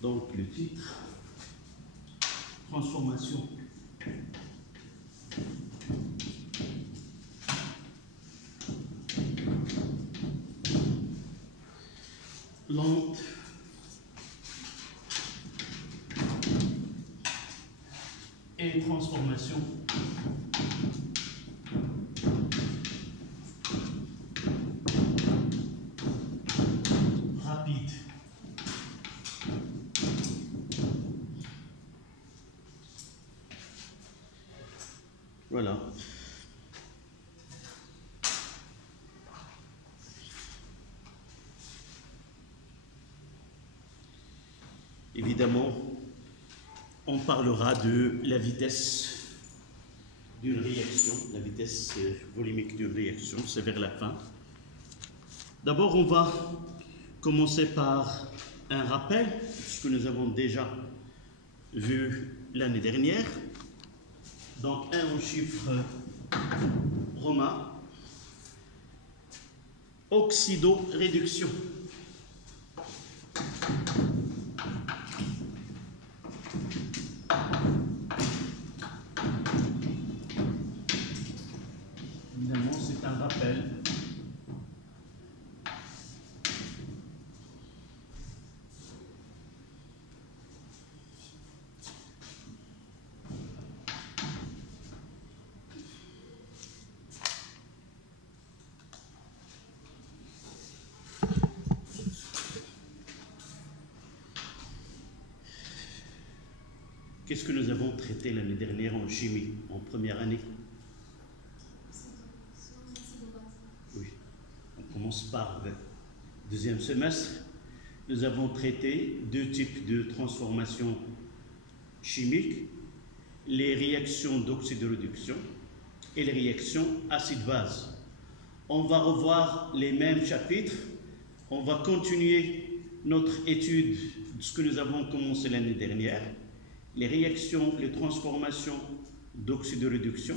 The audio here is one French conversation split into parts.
Donc le titre, transformation lente et transformation rapide. Voilà. Évidemment, on parlera de la vitesse d'une réaction, la vitesse volumique d'une réaction, c'est vers la fin. D'abord, on va commencer par un rappel, ce que nous avons déjà vu l'année dernière. Donc, un en chiffre romain, oxydoréduction. Évidemment, c'est un rappel. Qu'est-ce que nous avons traité l'année dernière en chimie, en première année? Oui, on commence par le deuxième semestre. Nous avons traité deux types de transformations chimiques, les réactions d'oxydoréduction et les réactions acide-base. On va revoir les mêmes chapitres, on va continuer notre étude de ce que nous avons commencé l'année dernière, les réactions, les transformations d'oxydoréduction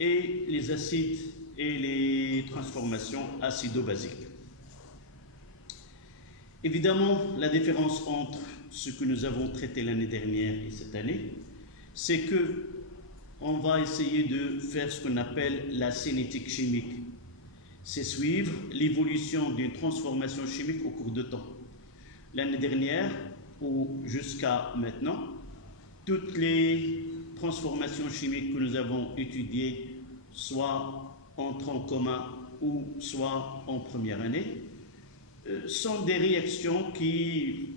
et les acides et les transformations acido-basiques. Évidemment, la différence entre ce que nous avons traité l'année dernière et cette année, c'est que on va essayer de faire ce qu'on appelle la cinétique chimique. C'est suivre l'évolution d'une transformation chimique au cours de temps. L'année dernière, ou jusqu'à maintenant, toutes les transformations chimiques que nous avons étudiées, soit en tronc commun ou soit en première année, sont des réactions qui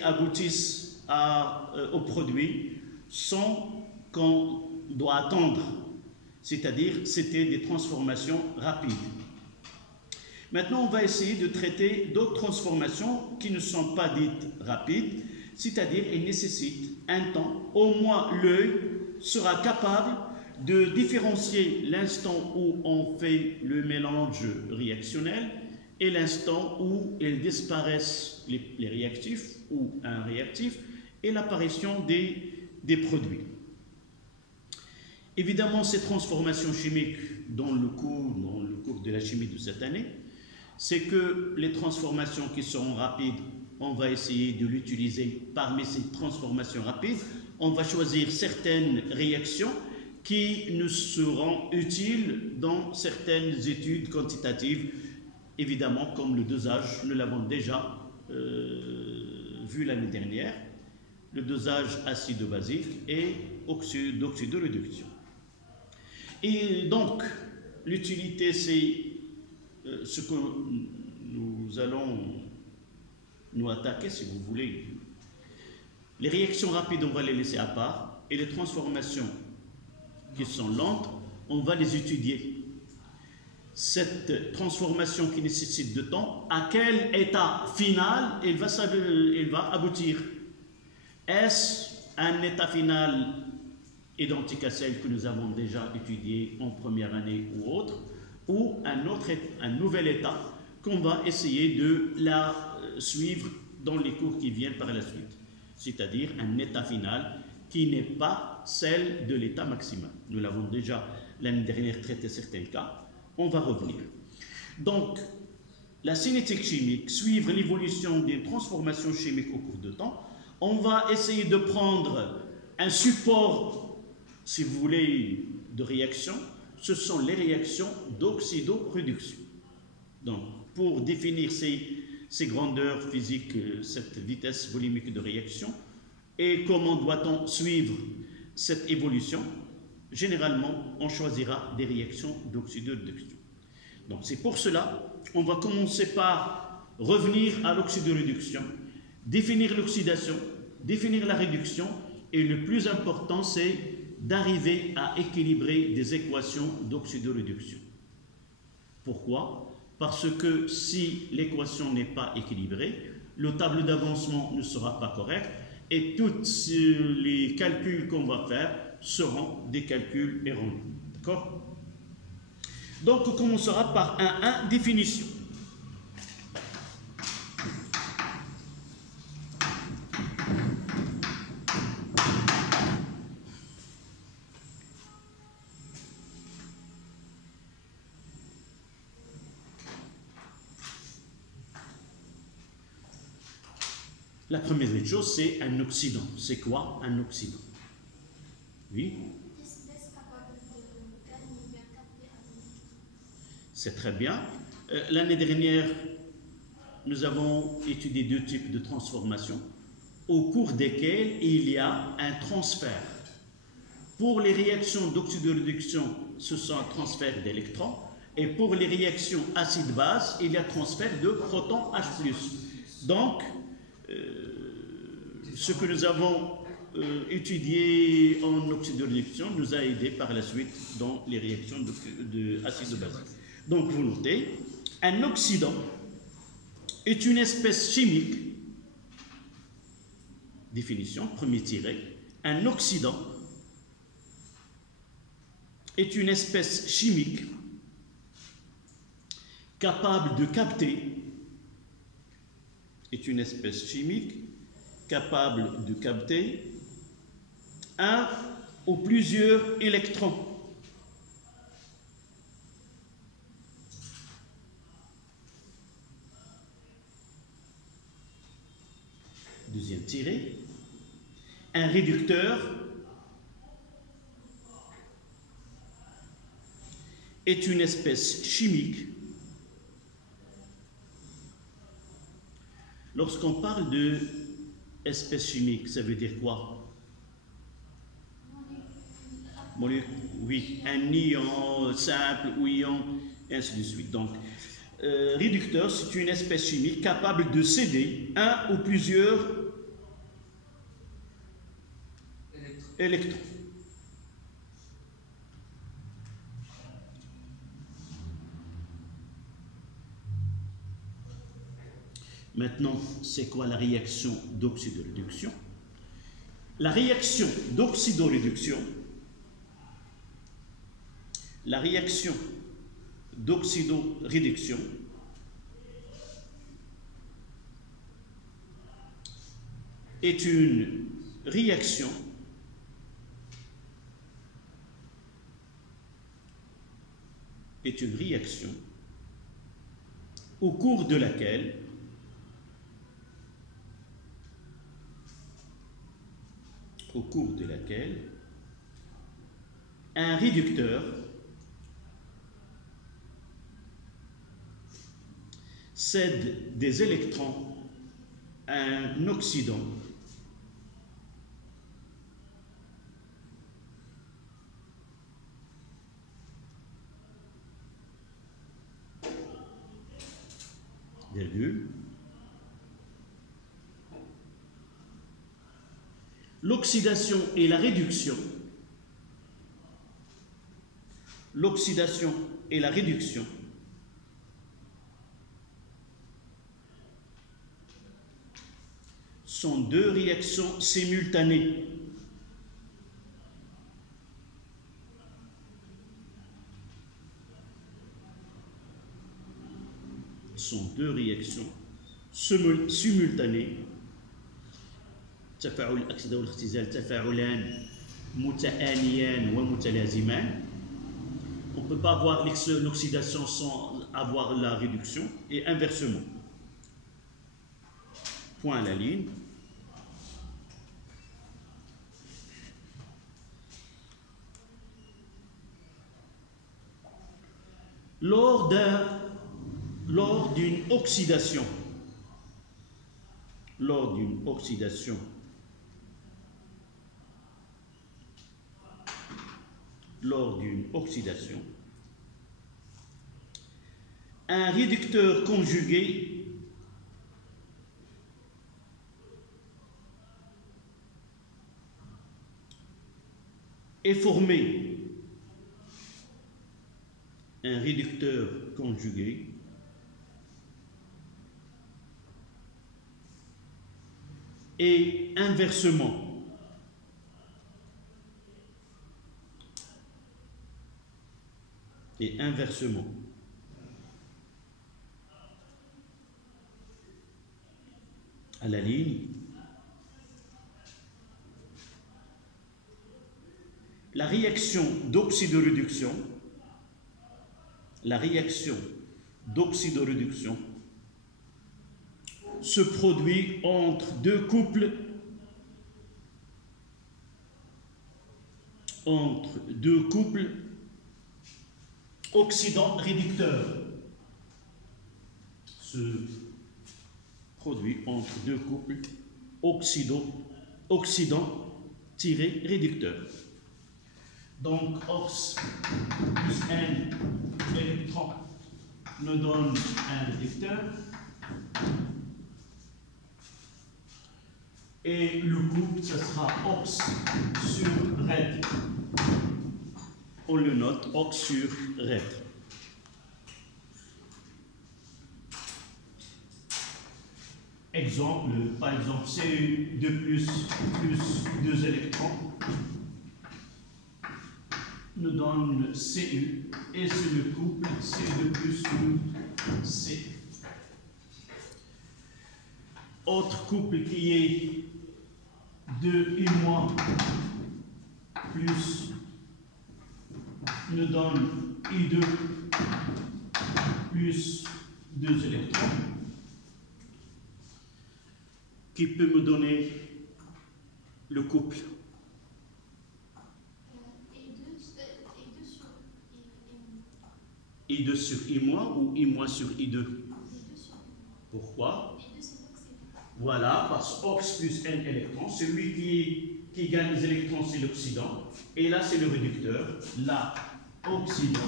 aboutissent au produit sans qu'on doit attendre. C'est-à-dire, c'était des transformations rapides. Maintenant, on va essayer de traiter d'autres transformations qui ne sont pas dites rapides, c'est-à-dire elles nécessitent un temps. Au moins, l'œil sera capable de différencier l'instant où on fait le mélange réactionnel et l'instant où elles disparaissent les réactifs ou un réactif et l'apparition des produits. Évidemment, ces transformations chimiques dans le cours de la chimie de cette année, c'est que les transformations qui seront rapides, on va essayer de l'utiliser parmi ces transformations rapides. On va choisir certaines réactions qui nous seront utiles dans certaines études quantitatives, évidemment comme le dosage, nous l'avons déjà vu l'année dernière, le dosage acido-basique et d'oxydoréduction. Et donc, l'utilité, c'est ce que nous allons nous attaquer, si vous voulez. Les réactions rapides, on va les laisser à part, et les transformations qui sont lentes, on va les étudier. Cette transformation qui nécessite de temps, à quel état final elle va aboutir? Est-ce un état final identique à celle que nous avons déjà étudiée en première année ou autre, ou un nouvel état qu'on va essayer de la suivre dans les cours qui viennent par la suite, c'est-à-dire un état final qui n'est pas celle de l'état maximal. Nous l'avons déjà l'année dernière traité certains cas, on va revenir. Donc, la cinétique chimique, suivre l'évolution des transformations chimiques au cours de temps, on va essayer de prendre un support, si vous voulez, de réaction. Ce sont les réactions d'oxydoréduction. Donc, pour définir ces grandeurs physiques, cette vitesse volumique de réaction, et comment doit-on suivre cette évolution, généralement, on choisira des réactions d'oxydoréduction. Donc, c'est pour cela, on va commencer par revenir à l'oxydoréduction, définir l'oxydation, définir la réduction, et le plus important, c'est d'arriver à équilibrer des équations d'oxydoréduction. Pourquoi? Parce que si l'équation n'est pas équilibrée, le tableau d'avancement ne sera pas correct et tous les calculs qu'on va faire seront des calculs erronés. D'accord? Donc, on commencera par 1.1, définition. La première des choses, c'est un oxydant. C'est quoi un oxydant? Oui? C'est très bien. L'année dernière, nous avons étudié 2 types de transformations au cours desquelles il y a un transfert. Pour les réactions d'oxydoréduction, ce sont un transfert d'électrons. Et pour les réactions acide-base, il y a transfert de protons H+. Donc, ce que nous avons étudié en oxydoréduction nous a aidé par la suite dans les réactions d'acide-base. Donc, vous notez, un oxydant est une espèce chimique, définition, premier tiré, un oxydant est une espèce chimique capable de capter, un ou plusieurs électrons. Deuxième tiré, un réducteur est une espèce chimique. Lorsqu'on parle de espèce chimique, ça veut dire quoi? Oui, un ion simple ou ion, et ainsi de suite. Donc, réducteur, c'est une espèce chimique capable de céder un ou plusieurs électrons. Maintenant, c'est quoi la réaction d'oxydoréduction? La réaction d'oxydoréduction, est une réaction au cours de laquelle un réducteur cède des électrons à un oxydant virgule. L'oxydation et la réduction sont 2 réactions simultanées. Simultanées. تفاعل الأكسدة والاختزال تفاعلان متآنيان ومتلازمان. On ne peut pas avoir l'oxydation sans avoir la réduction et inversement. Point à la ligne. Lors d'une oxydation, un réducteur conjugué est formé. Un réducteur conjugué et inversement. À la ligne, la réaction d'oxydoréduction se produit entre deux couples oxydant-réducteurs. Oxydant-réducteurs. Donc, ox plus n électron nous donne un réducteur. Et le couple, ce sera ox sur red. On le note, ox sur red. Exemple, par exemple, Cu2 plus 2 électrons nous donne Cu, et c'est le couple Cu2 plus C. Autre couple qui est 2I- plus nous donne I2 plus 2 électrons, qui peut me donner le couple I2 sur I- ou I- sur I2. Pourquoi? Voilà, parce que ox plus n électrons, celui qui gagne les électrons, c'est l'oxydant. Et là, c'est le réducteur. Là, oxydant.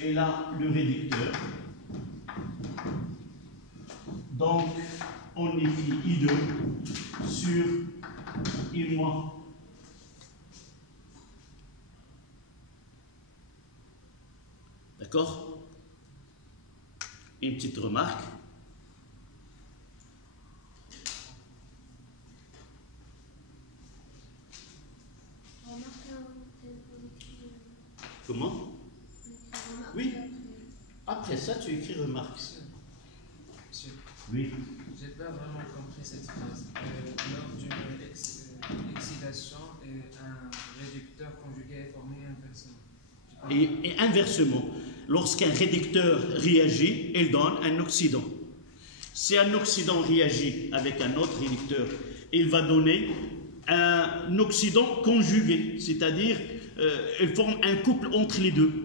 Et là, le réducteur. Donc, on écrit I2 sur I-. D'accord? Une petite remarque. Comment? Oui. Après ça, tu écris remarque. Monsieur, Oui. j'ai pas vraiment compris cette phrase. Lors d'une excitation, un réducteur conjugué est formé inversement. Et inversement, lorsqu'un réducteur réagit, il donne un oxydant. Si un oxydant réagit avec un autre réducteur, il va donner un oxydant conjugué, c'est-à-dire il forme un couple entre les deux.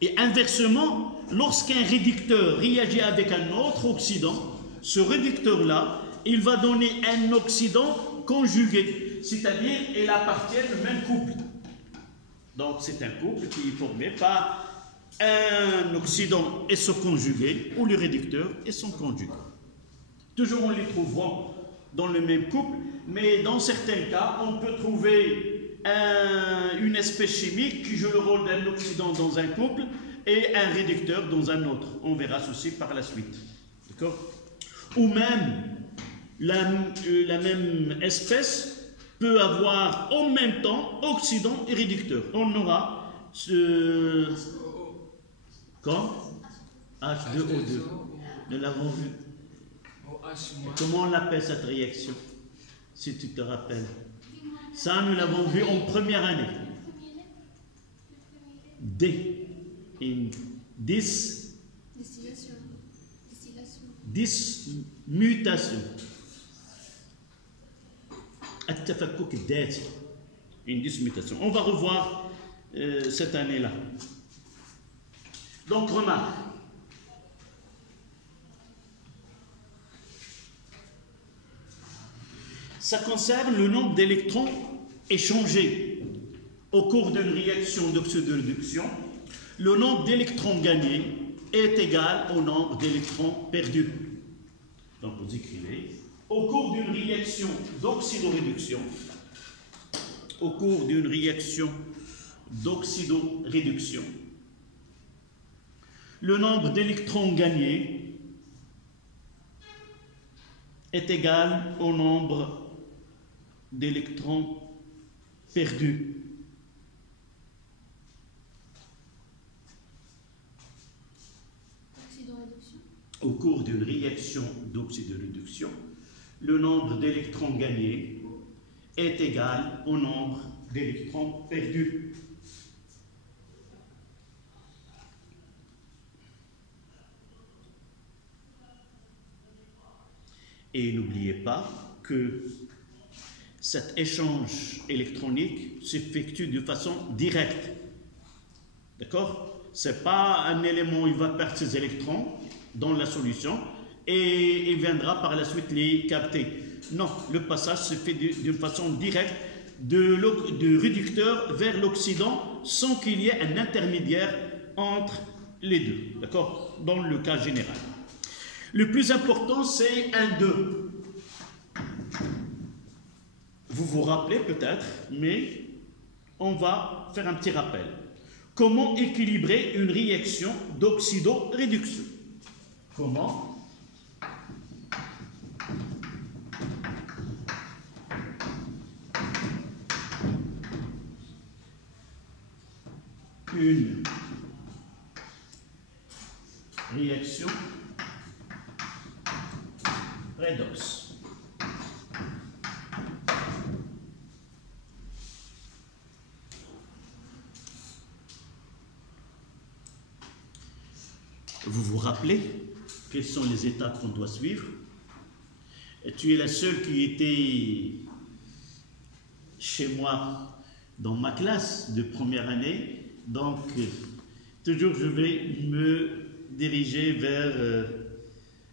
Et inversement, lorsqu'un réducteur réagit avec un autre oxydant, ce réducteur-là, il va donner un oxydant conjugué, c'est-à-dire il appartient au même couple. Donc c'est un couple qui est formé par un oxydant et son conjugué, ou le réducteur et son conjugué. Toujours on les trouvera dans le même couple, mais dans certains cas, on peut trouver une espèce chimique qui joue le rôle d'un oxydant dans un couple et un réducteur dans un autre. On verra ceci par la suite. D'accord? Ou même, la même espèce peut avoir en même temps oxydant et réducteur. On aura ce... Comme H2O2. Nous l'avons vu. Comment on appelle cette réaction, si tu te rappelles? Ça, nous l'avons vu en première année. une Distillation. dismutation. التفكك الذاتي. Une dismutation. On va revoir cette année-là. Donc, remarque. Ça concerne le nombre d'électrons échangés au cours d'une réaction d'oxydoréduction. Le nombre d'électrons gagnés est égal au nombre d'électrons perdus. Donc, vous écrivez, au cours d'une réaction d'oxydoréduction, le nombre d'électrons gagnés est égal au nombre d'électrons perdus. Au cours d'une réaction d'oxydoréduction, le nombre d'électrons gagnés est égal au nombre d'électrons perdus. Et n'oubliez pas que cet échange électronique s'effectue de façon directe. D'accord? Ce n'est pas un élément, il va perdre ses électrons dans la solution et il viendra par la suite les capter. Non, le passage se fait d'une façon directe du réducteur vers l'oxydant sans qu'il y ait un intermédiaire entre les deux. D'accord? Dans le cas général. Le plus important, c'est 1,2. Vous vous rappelez peut-être, mais on va faire un petit rappel. Comment équilibrer une réaction d'oxydoréduction? Comment une réaction redox. Vous vous rappelez quelles sont les étapes qu'on doit suivre? Et tu es la seule qui était chez moi dans ma classe de première année, donc toujours je vais me diriger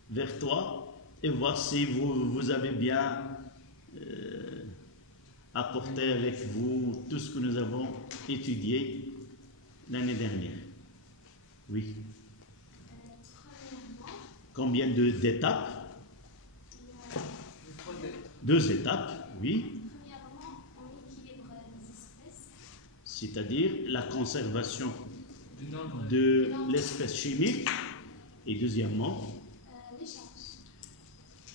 vers toi et voir si vous avez bien apporté avec vous tout ce que nous avons étudié l'année dernière. Oui. Combien d'étapes? 2 étapes, oui. Premièrement, on équilibre les espèces. C'est-à-dire la conservation de l'espèce chimique. Et deuxièmement, Les charges.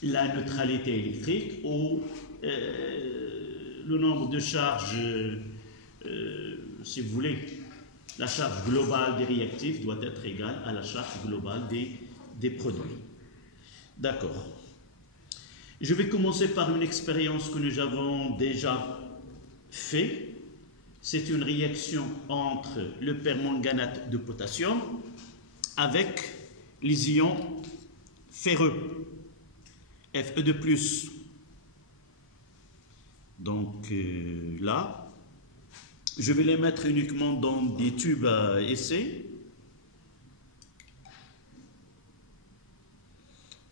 la neutralité électrique ou le nombre de charges, si vous voulez, la charge globale des réactifs doit être égale à la charge globale des produits. D'accord. Je vais commencer par une expérience que nous avons déjà faite. C'est une réaction entre le permanganate de potassium avec les ions ferreux, Fe2+. Donc là, je vais les mettre uniquement dans des tubes à essai.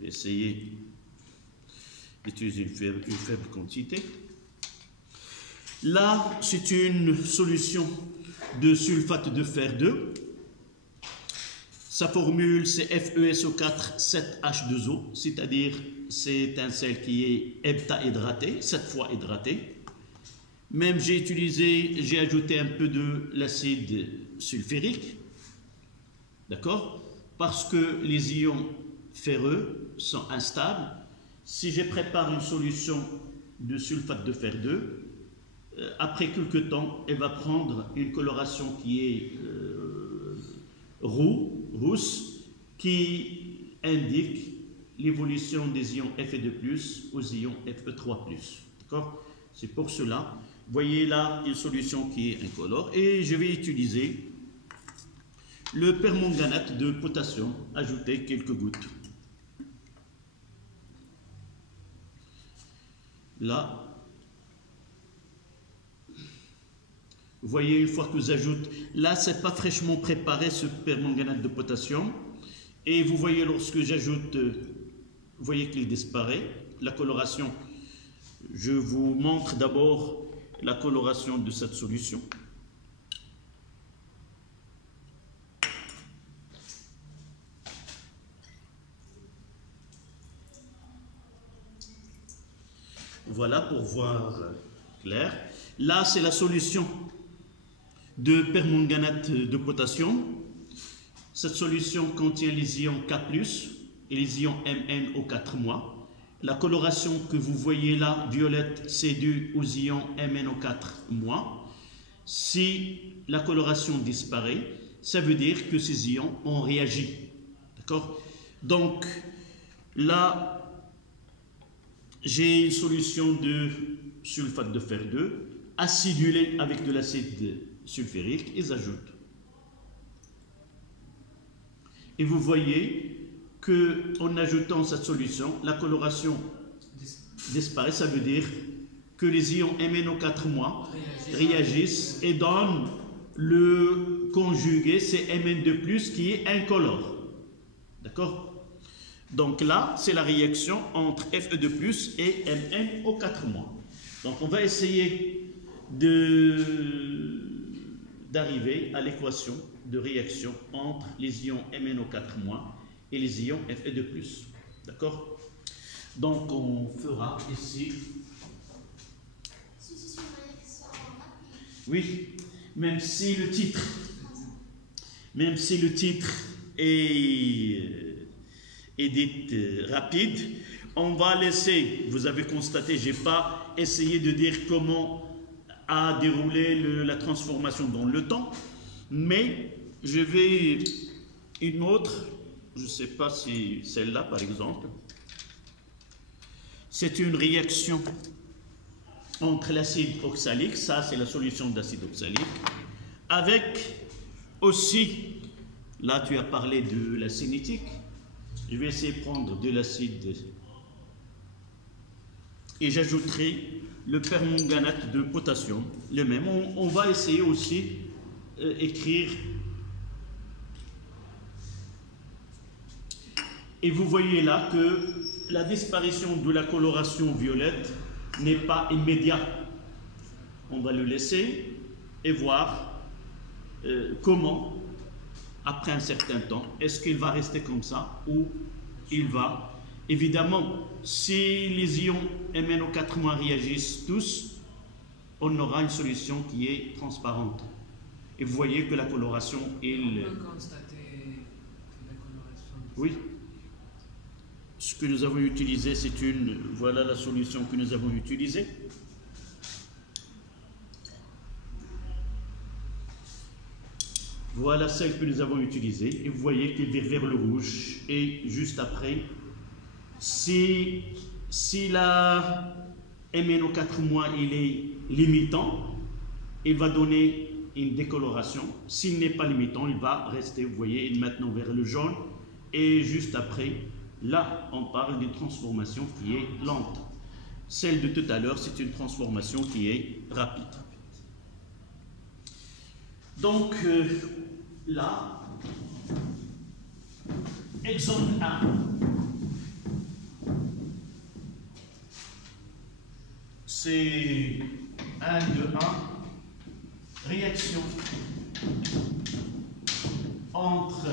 Essayez d'utiliser une faible quantité. Là, c'est une solution de sulfate de fer 2. Sa formule, c'est FeSO4 7H2O, c'est-à-dire c'est un sel qui est heptahydraté, 7 fois hydraté. Même j'ai ajouté un peu de l'acide sulfurique, d'accord? Parce que les ions ferreux sont instables. Si je prépare une solution de sulfate de fer 2, après quelques temps, elle va prendre une coloration qui est rousse, qui indique l'évolution des ions Fe2+ aux ions Fe3+. D'accord? C'est pour cela, vous voyez là une solution qui est incolore et je vais utiliser le permanganate de potassium, ajouter quelques gouttes. Là, vous voyez, une fois que vous ajoutez, là, c'est pas fraîchement préparé ce permanganate de potassium. Et vous voyez, lorsque j'ajoute, vous voyez qu'il disparaît. La coloration, je vous montre d'abord la coloration de cette solution. Voilà pour voir clair. Là, c'est la solution de permanganate de potassium. Cette solution contient les ions K+, et les ions MnO4-. La coloration que vous voyez là, violette, c'est dû aux ions MnO4-. Si la coloration disparaît, ça veut dire que ces ions ont réagi. D'accord? Donc, là, j'ai une solution de sulfate de fer 2 acidulée avec de l'acide sulfurique et j'ajoute. Et vous voyez qu'en ajoutant cette solution, la coloration disparaît. Ça veut dire que les ions MnO4- réagissent et donnent le conjugué, c'est Mn2+, qui est incolore. D'accord? Donc là, c'est la réaction entre Fe2+, et MnO4-. Donc on va essayer d'arriver à l'équation de réaction entre les ions MnO4- et les ions Fe2+. D'accord? Donc on fera ici. Oui, même si le titre est dit rapide, on va laisser, vous avez constaté, je n'ai pas essayé de dire comment a déroulé la transformation dans le temps, mais je vais une autre, je ne sais pas si celle-là par exemple, c'est une réaction entre l'acide oxalique, ça c'est la solution d'acide oxalique, avec aussi, là tu as parlé de la cinétique, je vais essayer de prendre de l'acide et j'ajouterai le permanganate de potassium, le même. On va essayer aussi écrire. Et vous voyez là que la disparition de la coloration violette n'est pas immédiate. On va le laisser et voir comment, après un certain temps, est-ce qu'il va rester comme ça ou il va... Évidemment, si les ions MnO4- réagissent tous, on aura une solution qui est transparente. Et vous voyez que la coloration... On peut constater que la coloration... Oui. Ce que nous avons utilisé, c'est une... Voilà la solution que nous avons utilisée. Voilà celle que nous avons utilisée. Et vous voyez qu'elle vire vers le rouge. Et juste après, si la MnO4- il est limitant, il va donner une décoloration. S'il n'est pas limitant, il va rester, vous voyez, maintenant vers le jaune. Et juste après, là, on parle d'une transformation qui est lente. Celle de tout à l'heure, c'est une transformation qui est rapide. Donc, là, exemple 1. C'est 1 de 1. Réaction entre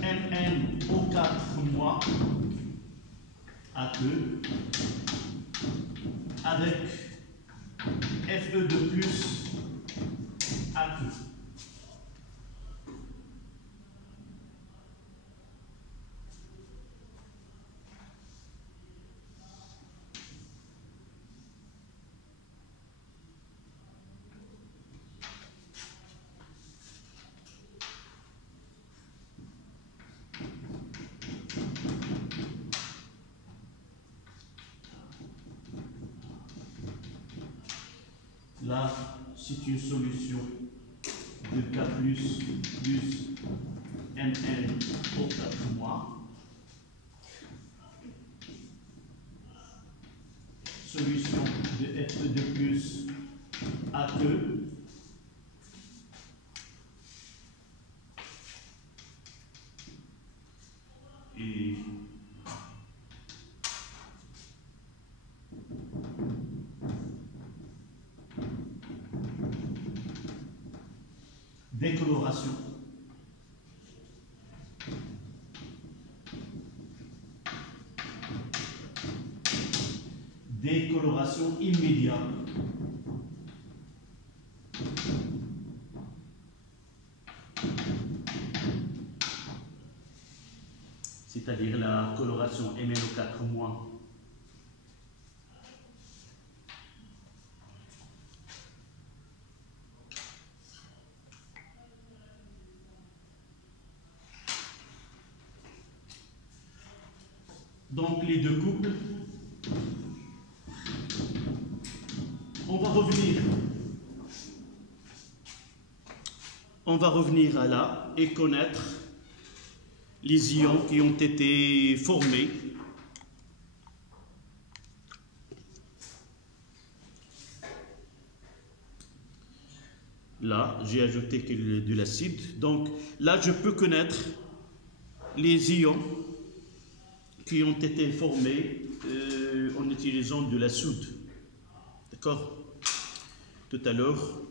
MnO4- A2 avec Fe2+ A2. Là, c'est une solution 2K plus Mn au 4 mois. Solution de Fe2 plus A2. Et décoloration. Décoloration immédiate. C'est-à-dire la coloration Mn au 4 mois. Donc les deux couples, on va revenir à là et connaître les ions qui ont été formés. Là, j'ai ajouté de l'acide. Donc là, je peux connaître les ions qui ont été formés en utilisant de la soude. D'accord? Tout à l'heure,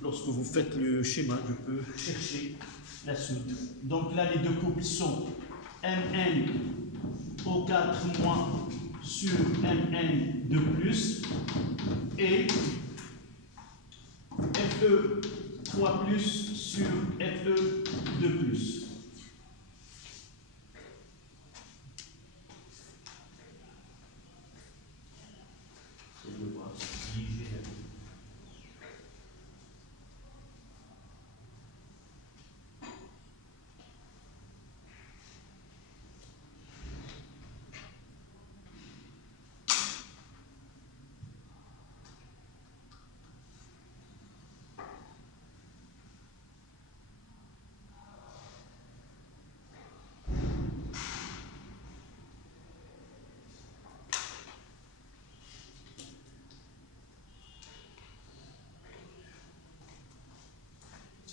lorsque vous faites le schéma, je peux chercher la soude. Donc là, les deux couples sont Mn au 4 mois sur Mn de plus et Fe 3 plus sur Fe de plus.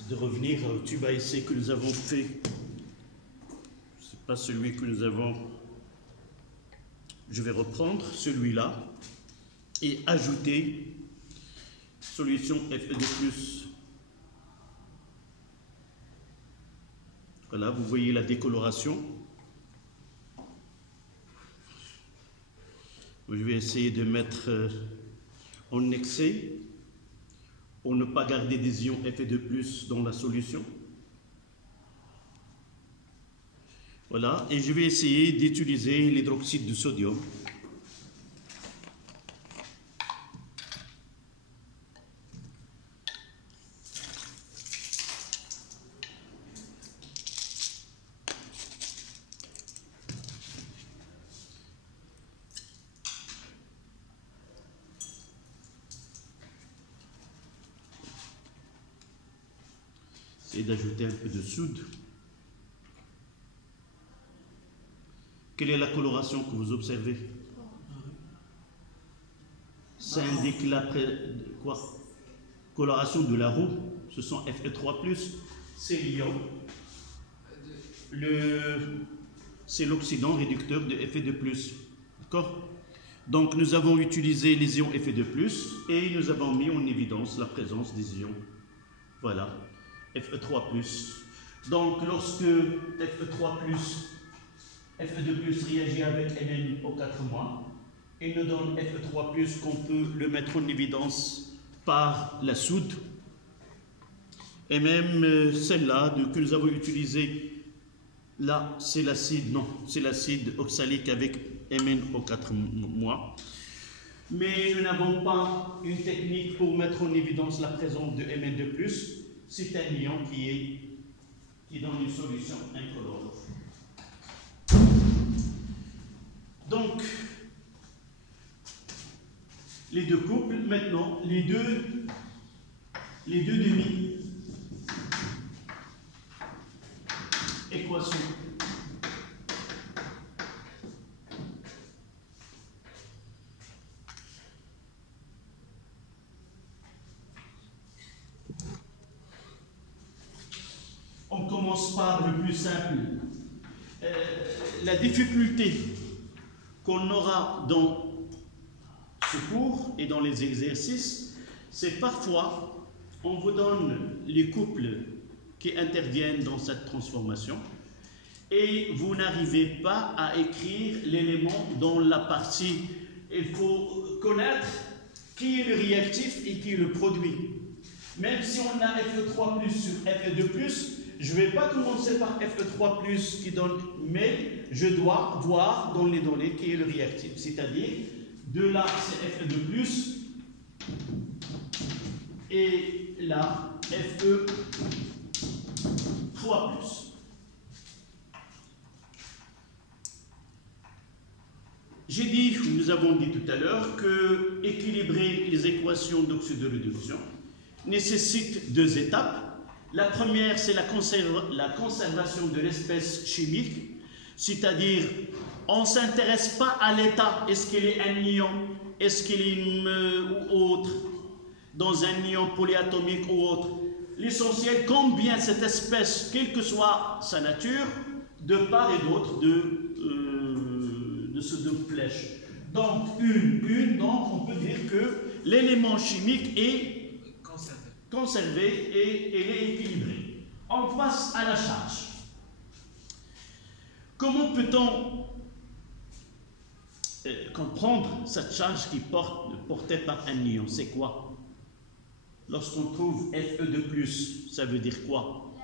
De revenir au tube à essai que nous avons fait. C'est pas celui que nous avons. Je vais reprendre celui-là et ajouter solution Fe2+. Voilà, vous voyez la décoloration. Je vais essayer de mettre en excès pour ne pas garder des ions Fe2+ dans la solution. Voilà, et je vais essayer d'utiliser l'hydroxyde de sodium. Et d'ajouter un peu de soude. Quelle est la coloration que vous observez? Ça indique la coloration de la roue. Ce sont Fe3+. C'est l'ion. C'est l'oxydant réducteur de Fe2+. D'accord? Donc nous avons utilisé les ions Fe2+, et nous avons mis en évidence la présence des ions. Voilà. Fe3+. Donc, lorsque Fe3+, Fe2+, réagit avec Mn au 4 mois, il nous donne Fe3+, qu'on peut le mettre en évidence par la soude. Et même celle-là que nous avons utilisée, là, c'est l'acide, non, c'est l'acide oxalique avec Mn au 4 mois. Mais nous n'avons pas une technique pour mettre en évidence la présence de Mn2+. C'est un ion qui est dans une solution incolore. Donc, les deux couples, maintenant, les les deux demi-équations. On commence par le plus simple. La difficulté qu'on aura dans ce cours et dans les exercices, c'est parfois on vous donne les couples qui interviennent dans cette transformation et vous n'arrivez pas à écrire l'élément dans la partie. Il faut connaître qui est le réactif et qui est le produit. Même si on a Fe3 plus sur Fe2+, je ne vais pas commencer par Fe3 plus qui donne, mais je dois voir dans les données qui est le réactif. C'est-à-dire, de là, c'est Fe2 plus et là, Fe3 plus. J'ai dit, nous avons dit tout à l'heure, que équilibrer les équations d'oxydoréduction nécessite deux étapes. La première, c'est la conservation de l'espèce chimique, c'est-à-dire on ne s'intéresse pas à l'état, est-ce qu'il est un ion, est-ce qu'il est ou autre, dans un ion polyatomique ou autre. L'essentiel, combien cette espèce, quelle que soit sa nature, de part et d'autre de ce deux flèches. Donc, donc on peut dire que l'élément chimique est conservé et elle est équilibrée. On passe à la charge. Comment peut-on comprendre cette charge qui est portée par un ion? C'est quoi? Lorsqu'on trouve Fe2+, ça veut dire quoi?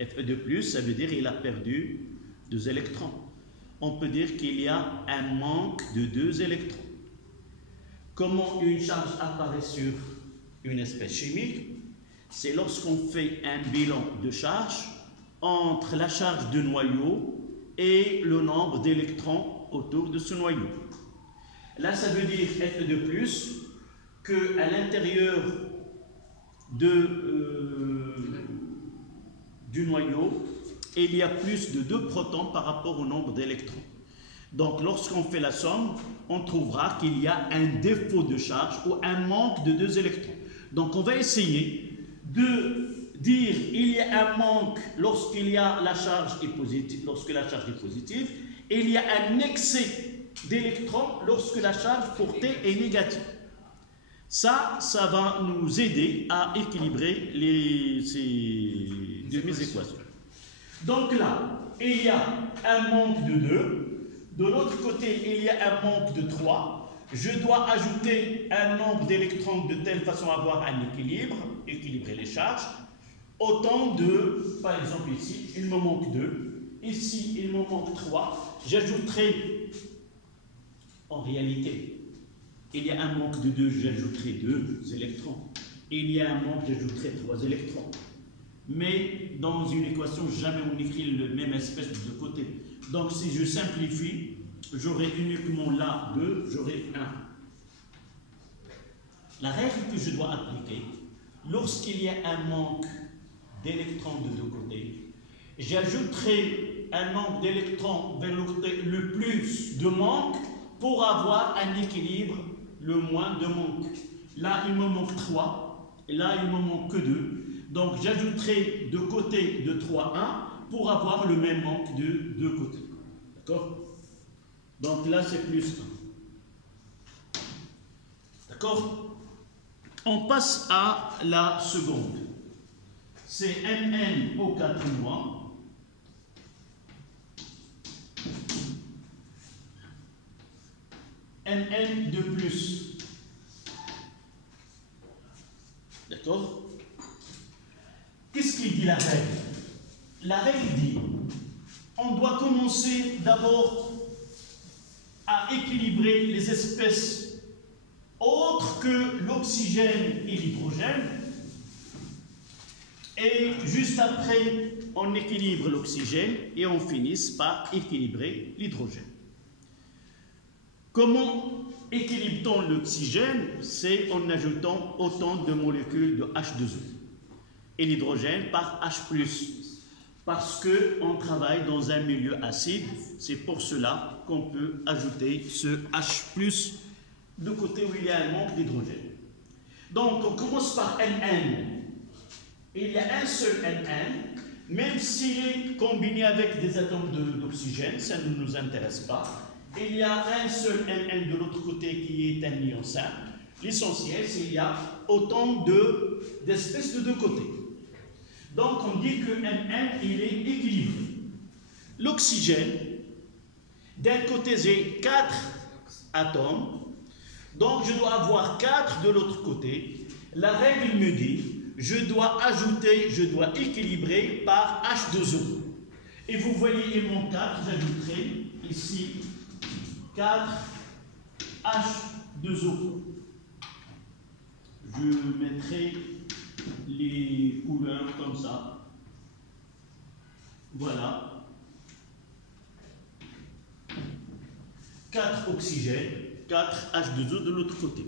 Fe2+, ça veut dire qu'il a perdu 2 électrons. On peut dire qu'il y a un manque de 2 électrons. Comment une charge apparaît sur une espèce chimique? C'est lorsqu'on fait un bilan de charge entre la charge du noyau et le nombre d'électrons autour de ce noyau. Là, ça veut dire Fe2+, qu'à l'intérieur du noyau, il y a plus de 2 protons par rapport au nombre d'électrons. Donc, lorsqu'on fait la somme, on trouvera qu'il y a un défaut de charge ou un manque de 2 électrons. Donc, on va essayer de dire il y a un manque lorsqu'il y a la charge est positive, lorsque la charge est positive, et il y a un excès d'électrons lorsque la charge portée est négative. Ça va nous aider à équilibrer ces demi-équations. Donc là, il y a un manque de 2. De l'autre côté, il y a un manque de 3. Je dois ajouter un nombre d'électrons de telle façon à avoir un équilibre, équilibrer les charges. Autant de, par exemple ici, il me manque 2. Ici, il me manque 3. J'ajouterai, en réalité, il y a un manque de 2, j'ajouterai 2 électrons. Il y a un manque, j'ajouterai 3 électrons. Mais dans une équation, jamais on écrit le même espèce de côté. Donc si je simplifie, j'aurai uniquement là 2, j'aurai 1. La règle que je dois appliquer, lorsqu'il y a un manque d'électrons de deux côtés, j'ajouterai un nombre d'électrons vers le côté le plus de manque pour avoir un équilibre, le moins de manque. Là, il me manque 3, et là, il me manque que 2. Donc, j'ajouterai de côté de 3, 1 pour avoir le même manque de deux côtés. D'accord? Donc là, c'est plus 1. D'accord? On passe à la seconde. C'est Mn au 4 mois. Mn de plus. D'accord? Qu'est-ce qu'il dit la règle? La règle dit, on doit commencer d'abord à équilibrer les espèces autres que l'oxygène et l'hydrogène. Et juste après, on équilibre l'oxygène et on finisse par équilibrer l'hydrogène. Comment équilibre-t-on l'oxygène? C'est en ajoutant autant de molécules de H2O et l'hydrogène par H+. Parce qu'on travaille dans un milieu acide, c'est pour cela qu'on peut ajouter ce H+, de côté où il y a un manque d'hydrogène. Donc on commence par NN. Il y a un seul NN, même s'il est combiné avec des atomes d'oxygène, ça ne nous intéresse pas. Il y a un seul NN de l'autre côté qui est un ion simple. L'essentiel, c'est qu'il y a autant d'espèces de deux côtés. Donc on dit que NN, il est équilibré. L'oxygène, d'un côté, j'ai 4 atomes. Donc je dois avoir 4 de l'autre côté. La règle me dit, je dois ajouter, je dois équilibrer par H2O. Et vous voyez, il manque 4, j'ajouterai ici 4 H2O. Je mettrai les couleurs comme ça. Voilà. 4 oxygène, 4 H2O de l'autre côté.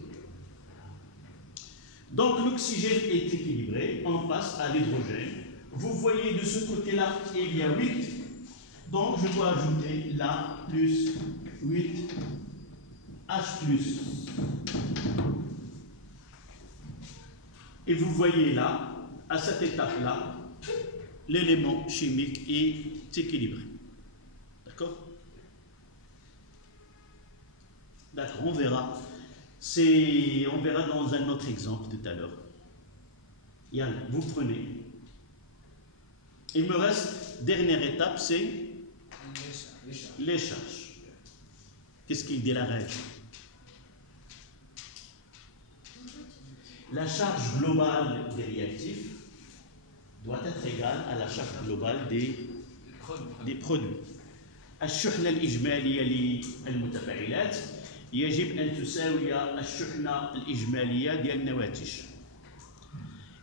Donc l'oxygène est équilibré, on passe à l'hydrogène. Vous voyez de ce côté-là, il y a 8. Donc je dois ajouter là plus 8 H+. Et vous voyez là, à cette étape-là, l'élément chimique est équilibré. D'accord? D'accord, on verra. On verra dans un autre exemple tout à l'heure. Yann, vous prenez. Il me reste, dernière étape, c'est les charges. Qu'est-ce qu'il dit la règle? La charge globale des réactifs doit être égale à la charge globale des produits. الشحنة الإجمالية للمتفاعلات يجب أن تساوي الشحنة الإجمالية ديال النواتج.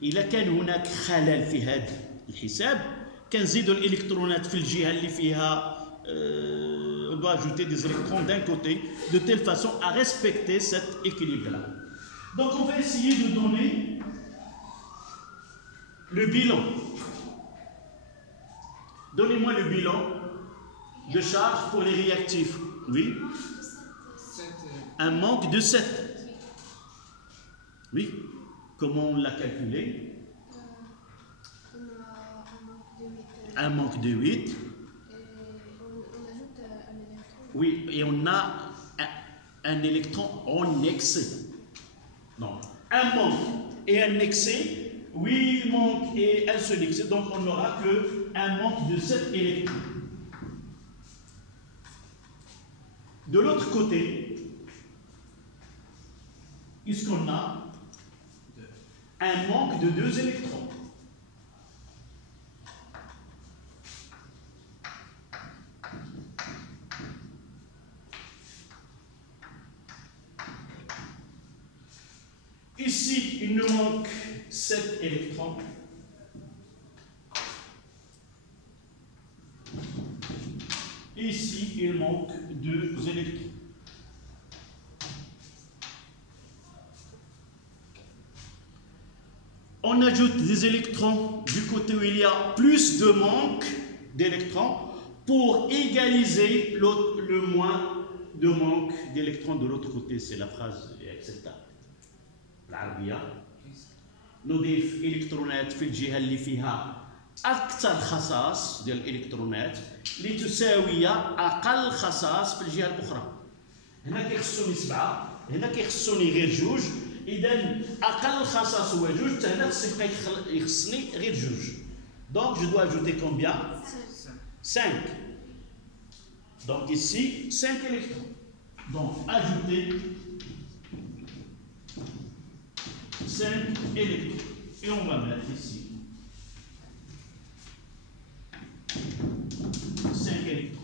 إذا كان هناك خلل في هذا الحساب كنزيدوا الإلكترونات في الجهة اللي فيها on doit ajouter des électrons d'un côté de telle façon à respecter cet équilibre-là. Donc on va essayer de donner le bilan. Donnez-moi le bilan de charge pour les réactifs. Oui. Un manque de 7. Oui. Comment on l'a calculé? Un manque de 8. Oui, et on a un électron en excès. Donc, un manque et un excès, 8 manques et un seul excès, donc on n'aura qu'un manque de 7 électrons. De l'autre côté, qu'est-ce qu'on a? Un manque de 2 électrons. Ici, il nous manque 7 électrons. Ici, il manque 2 électrons. On ajoute des électrons du côté où il y a plus de manque d'électrons pour égaliser le moins de manque d'électrons de l'autre côté. C'est la phrase acceptable. العربية نضيف إلكترونات في الجهة اللي فيها أكثر خصائص ديال الإلكترونات لتساوي أقل خصائص في الجهة الأخرى. هنا كيخصوني 7، هنا كيخصوني غير 2، إذا أقل خصائص هو 2، حتى هنا يخصني غير 2. Donc je dois ajouter combien? 5. Donc ici 5 électrons. Donc ajouter 5 électrons. Et on va mettre ici 5 électrons.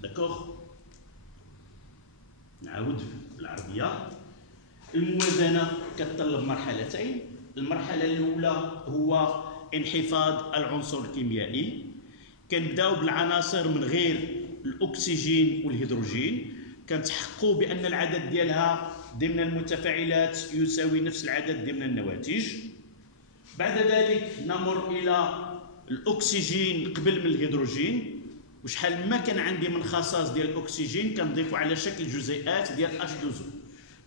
D'accord? نعاود بالعربية. الموازنة كتطلب مرحلتين. المرحلة الأولى هو انحفاظ العنصر الكيميائي. كنبداو بالعناصر من غير الأكسجين والهيدروجين كنتحققوا بأن العدد ديالها ضمن المتفاعلات يساوي نفس العدد ضمن النواتج. بعد ذلك نمر إلى الأكسجين قبل من الهيدروجين، وشحال ما كان عندي من خصائص ديال الأكسجين كنضيفو على شكل جزيئات ديال H2O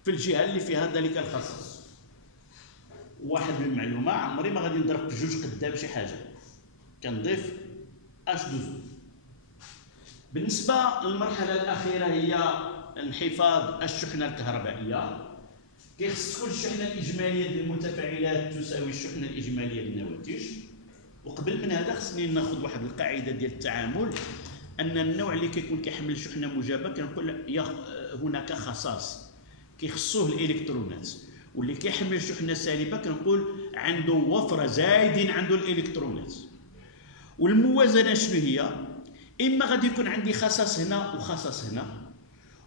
في الجهة اللي فيها ذلك الخصائص. واحد من المعلومة، عمري ما غادي نضرب بجوج قدام شي حاجة، كنضيف H2O. بالنسبة للمرحلة الأخيرة هي انحفاظ الشحنة الكهربائية. كيخص تكون الشحنة الإجمالية ديال المتفاعلات تساوي الشحنة الإجمالية للنواتج. وقبل من هذا خصني ناخذ واحد القاعدة ديال التعامل، أن النوع اللي كيكون كيحمل شحنة موجبة كنقول هناك خصاص كيخصوه الإلكترونات، واللي كيحمل شحنة سالبة كنقول عنده وفرة زايدين عنده الإلكترونات. والموازنة شنو هي؟ إما غادي يكون عندي خصاص هنا وخصاص هنا،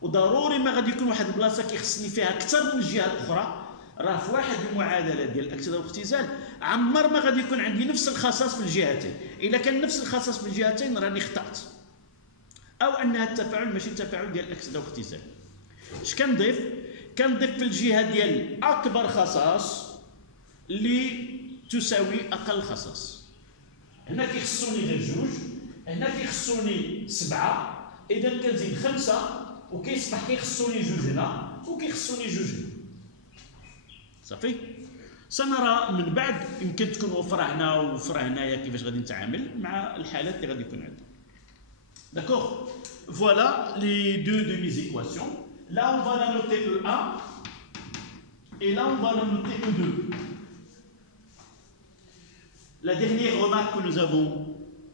وضروري ما غادي يكون واحد البلاصه كيخصني فيها اكثر من الجهه الاخرى. راه في واحد المعادله ديال الاكسده والاختزال عمر ما غادي يكون عندي نفس الخصاص في الجهتين. الا كان نفس الخصاص في الجهتين راني خطأت، او ان هذا التفاعل ماشي التفاعل ديال الاكسده والاختزال. اش كنضيف؟ كنضيف في الجهه ديال اكبر خصاص اللي تساوي اقل خصاص. هنا كيخصوني غير جوج، هنا كيخصوني 7، اذا كنزيد 5 وكيصبح كيخصوني جوج هنا وكيخصوني جوج هنا. صافي. سنرى من بعد يمكن تكون وفره هنا ووفره هنايا كيفاش غادي نتعامل مع الحالات اللي غادي يكون عندنا. داكوغ. فوالا لي دو de mes équations. Là on va la noter E1 et là on va la noter E2. La dernière remarque que nous avons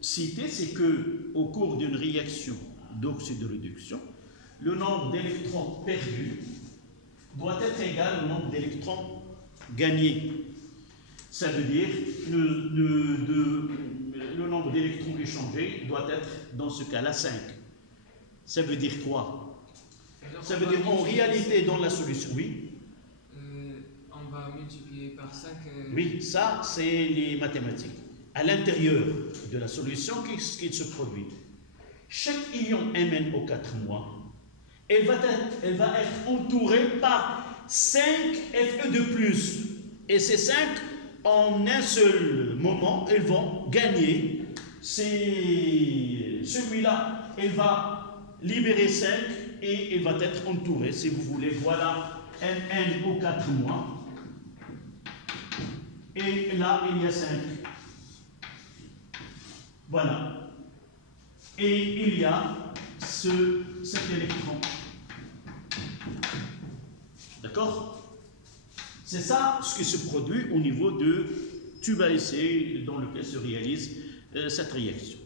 citée, c'est que au cours d'une réaction d'oxyde de réduction, le nombre d'électrons perdus doit être égal au nombre d'électrons gagnés. Ça veut dire que le nombre d'électrons échangés doit être, dans ce cas-là, 5. Ça veut dire quoi? Ça veut dire en réalité, dans la solution, oui. On va multiplier par 5. Oui, ça, c'est les mathématiques. À l'intérieur de la solution, qu'est-ce qui se produit? Chaque ion Mn au 4 mois, elle va être entourée par 5 Fe de plus. Et ces 5, en un seul moment, elles vont gagner. Celui-là, elle va libérer 5 et elle va être entourée. Si vous voulez, voilà Mn au 4 mois. Et là, il y a 5. Voilà. Et il y a cet électron. D'accord? C'est ça ce qui se produit au niveau de tube à essai dans lequel se réalise cette réaction.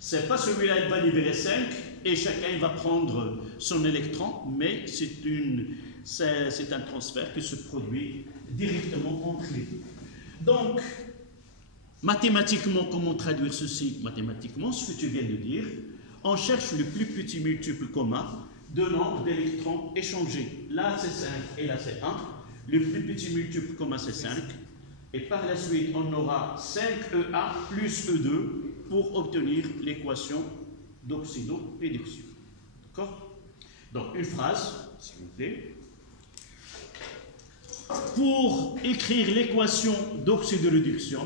C'est pas celui-là qui va libérer 5 et chacun va prendre son électron, mais c'est un transfert qui se produit directement entre les deux. Donc, mathématiquement, comment traduire ceci? Mathématiquement, ce que tu viens de dire, on cherche le plus petit multiple commun de nombre d'électrons échangés. Là, c'est 5 et là, c'est 1. Le plus petit multiple commun, c'est 5. Et par la suite, on aura 5E1 plus E2 pour obtenir l'équation d'oxydoréduction. D'accord? Donc, une phrase, s'il vous plaît. Pour écrire l'équation d'oxydoréduction,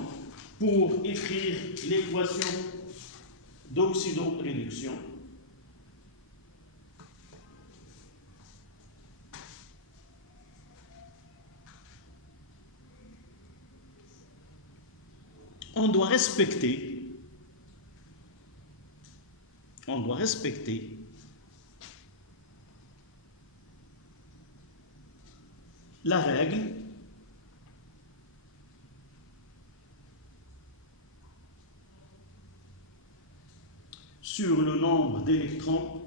on doit respecter la règle sur le nombre d'électrons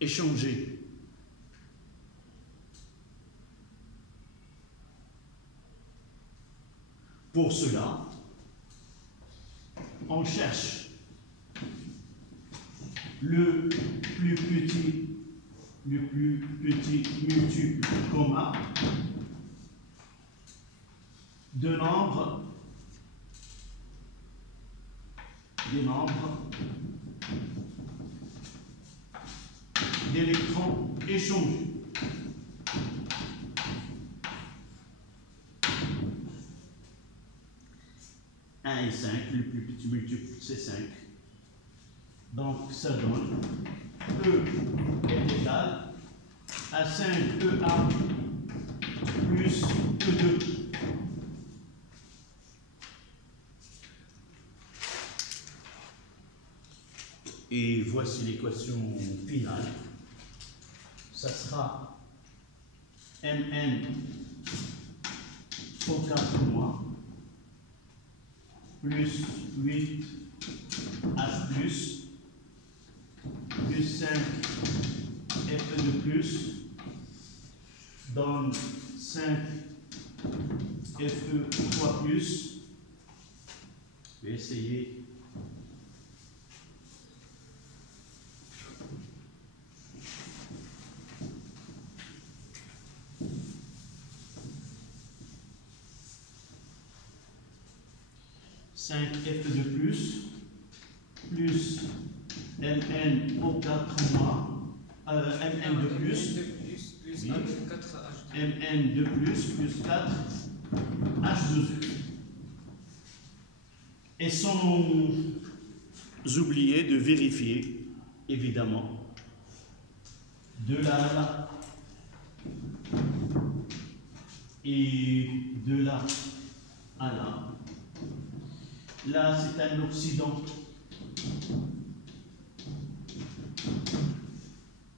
échangés. Pour cela, on cherche le plus petit multiple commun de nombre des nombres d'électrons échangés. Un et 5, le plus petit multiple c'est 5. Donc ça donne E est égal à 5EA plus E2. Et voici l'équation finale. Ça sera Mn au 4 mois plus 8 H plus 5 Fe de plus donne 5 Fe 3 plus. Je vais essayer. F de plus Mn au 4 mois, Mn de plus, oui. Mn de plus 4 H2. Et sans oublier de vérifier, évidemment, de là à là et de là à là. Là, c'est un oxydant.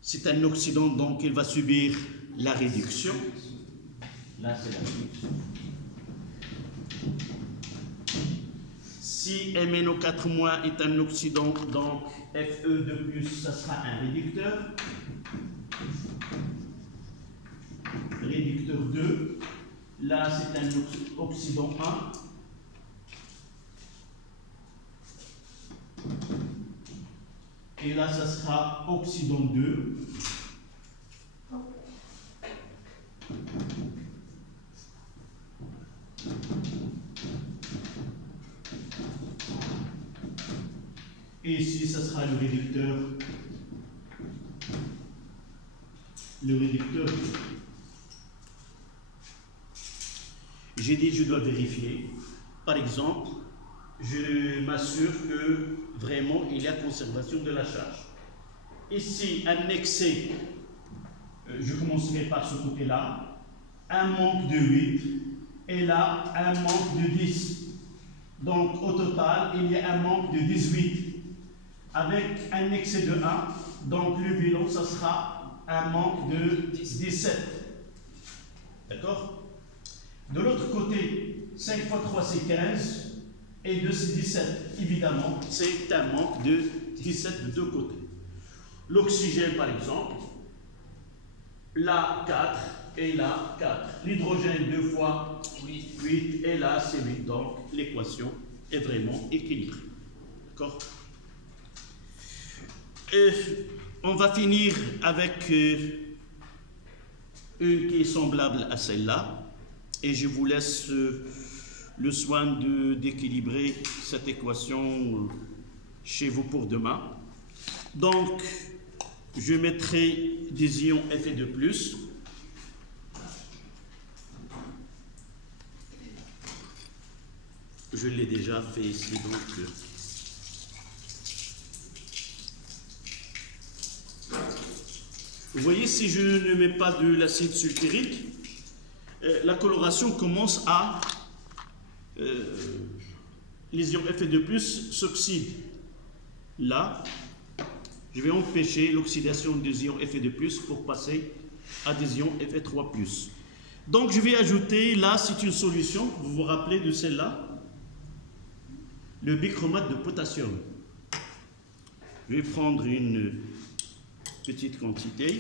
C'est un oxydant, donc il va subir la réduction. Là, c'est la réduction. Si Mn au 4 mois est un oxydant, donc Fe de plus, ça sera un réducteur. Réducteur 2. Là, c'est un oxydant 1. Et là, ça sera oxydant 2. Et ici, ça sera le réducteur. Le réducteur. J'ai dit, je dois vérifier. Par exemple, je m'assure que vraiment il y a conservation de la charge. Ici, un excès, je commencerai par ce côté-là, un manque de 8, et là, un manque de 10. Donc, au total, il y a un manque de 18, avec un excès de 1, donc le bilan, ça sera un manque de 17. D'accord? De l'autre côté, 5 fois 3, c'est 15. Et de ces 17, évidemment, c'est un manque de 17 de deux côtés. L'oxygène, par exemple, là 4 et là 4. L'hydrogène 2 fois 8 et là c'est 8. Donc l'équation est vraiment équilibrée. D'accord? On va finir avec une qui est semblable à celle-là. Et je vous laisse le soin d'équilibrer cette équation chez vous pour demain. Donc, je mettrai des ions Fe de plus. Je l'ai déjà fait ici, donc. Vous voyez, si je ne mets pas de l'acide sulfurique, la coloration commence à... les ions Fe de plus s'oxydent. Là, je vais empêcher l'oxydation des ions Fe de plus pour passer à des ions Fe3+. Donc, je vais ajouter, là, c'est une solution, vous vous rappelez de celle-là, le bichromate de potassium. Je vais prendre une petite quantité.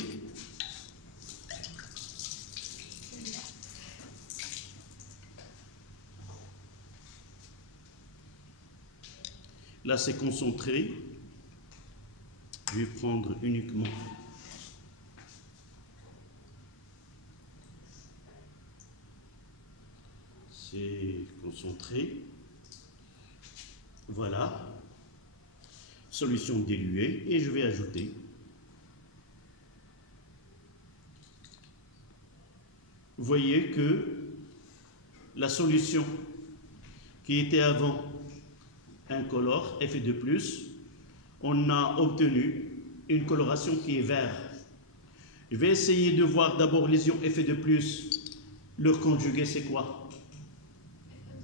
Là, c'est concentré. Je vais prendre uniquement c'est concentré. Voilà. solution diluée et je vais ajouter. Vous voyez que la solution qui était avant incolore, Fe2+, on a obtenu une coloration qui est vert. Je vais essayer de voir d'abord les ions Fe2+, leur conjugué c'est quoi?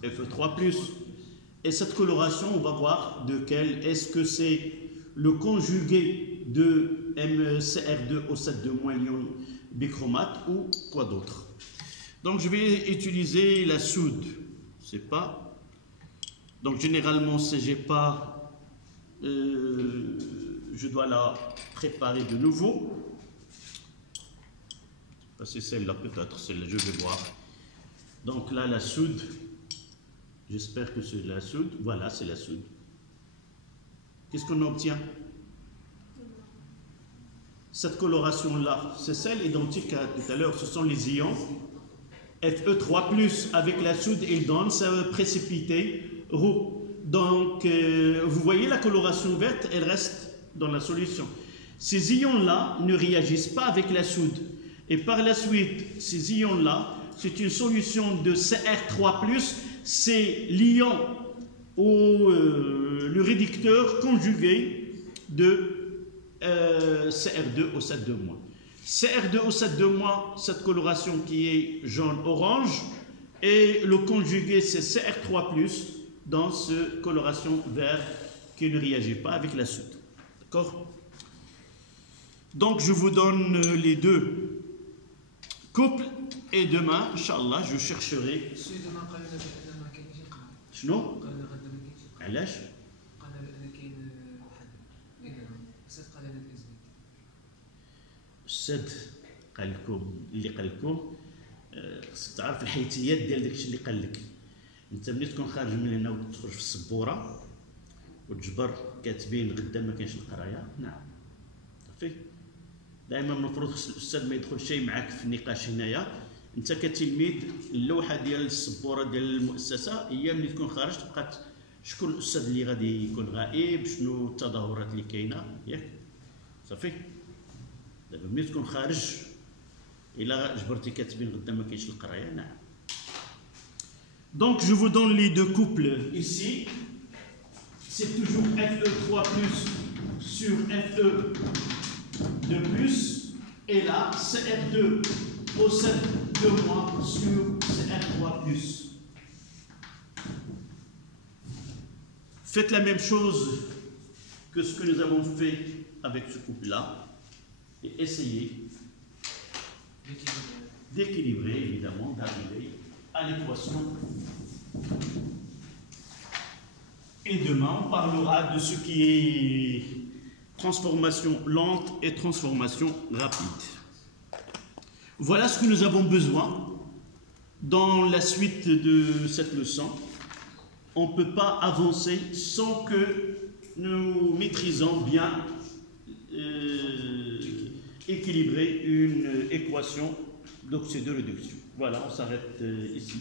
Fe3+. Et cette coloration, on va voir de quel est-ce que c'est le conjugué de MCr2O7 ion bichromate ou quoi d'autre. Donc je vais utiliser la soude. C'est pas. Donc généralement, si j'ai pas, je dois la préparer de nouveau. C'est celle-là peut-être, celle-là, je vais voir. Donc là, la soude. J'espère que c'est la soude. Voilà, c'est la soude. Qu'est-ce qu'on obtient? Cette coloration-là, c'est celle identique à tout à l'heure. Ce sont les ions Fe3+, avec la soude, ils donnent ce précipité roux. Donc, vous voyez la coloration verte, elle reste dans la solution. Ces ions-là ne réagissent pas avec la soude. Et par la suite, ces ions-là, c'est une solution de Cr3+, c'est l'ion ou le réducteur conjugué de Cr2O7 Cr2O7 cette coloration qui est jaune-orange, et le conjugué c'est Cr3+, dans cette coloration vert qui ne réagit pas avec la soude. D'accord? Donc je vous donne les deux couples, et demain, Inch'Allah, je chercherai. شنو؟ علاش؟ قال انا كاين واحد الاستاذ قال انا الازمه. الأستاذ قال لكم اللي قال لكم خصك تعرف الحيتيات ديال داكشي اللي قال لك. انت ملي تكون خارج من هنا وتخرج في السبوره وتجبر كاتبين غدا ما كاينش القرايه، نعم صافي. دائما المفروض الاستاذ ما يدخلش معاك في النقاش هنايا. انت كتلميذ اللوحه ديال السبوره ديال المؤسسه هي ملي تكون خارج تبقى شكون الاستاذ اللي غادي يكون غائب، شنو التظاهرات اللي كاينه، ياك صافي. دابا ملي تكون خارج الا جبرتي كاتبين غدا ما كاينش القرايه، نعم. Donc je vous donne les deux couples ici. C'est toujours Fe3+ sur Fe2+, et là Cr2O7 sur Cr3+. Faites la même chose que ce que nous avons fait avec ce couple-là et essayez d'équilibrer, évidemment, d'arriver à l'équation. Et demain, on parlera de ce qui est transformation lente et transformation rapide. Voilà ce que nous avons besoin dans la suite de cette leçon. On ne peut pas avancer sans que nous maîtrisons bien équilibrer une équation d'oxydoréduction. Voilà, on s'arrête ici.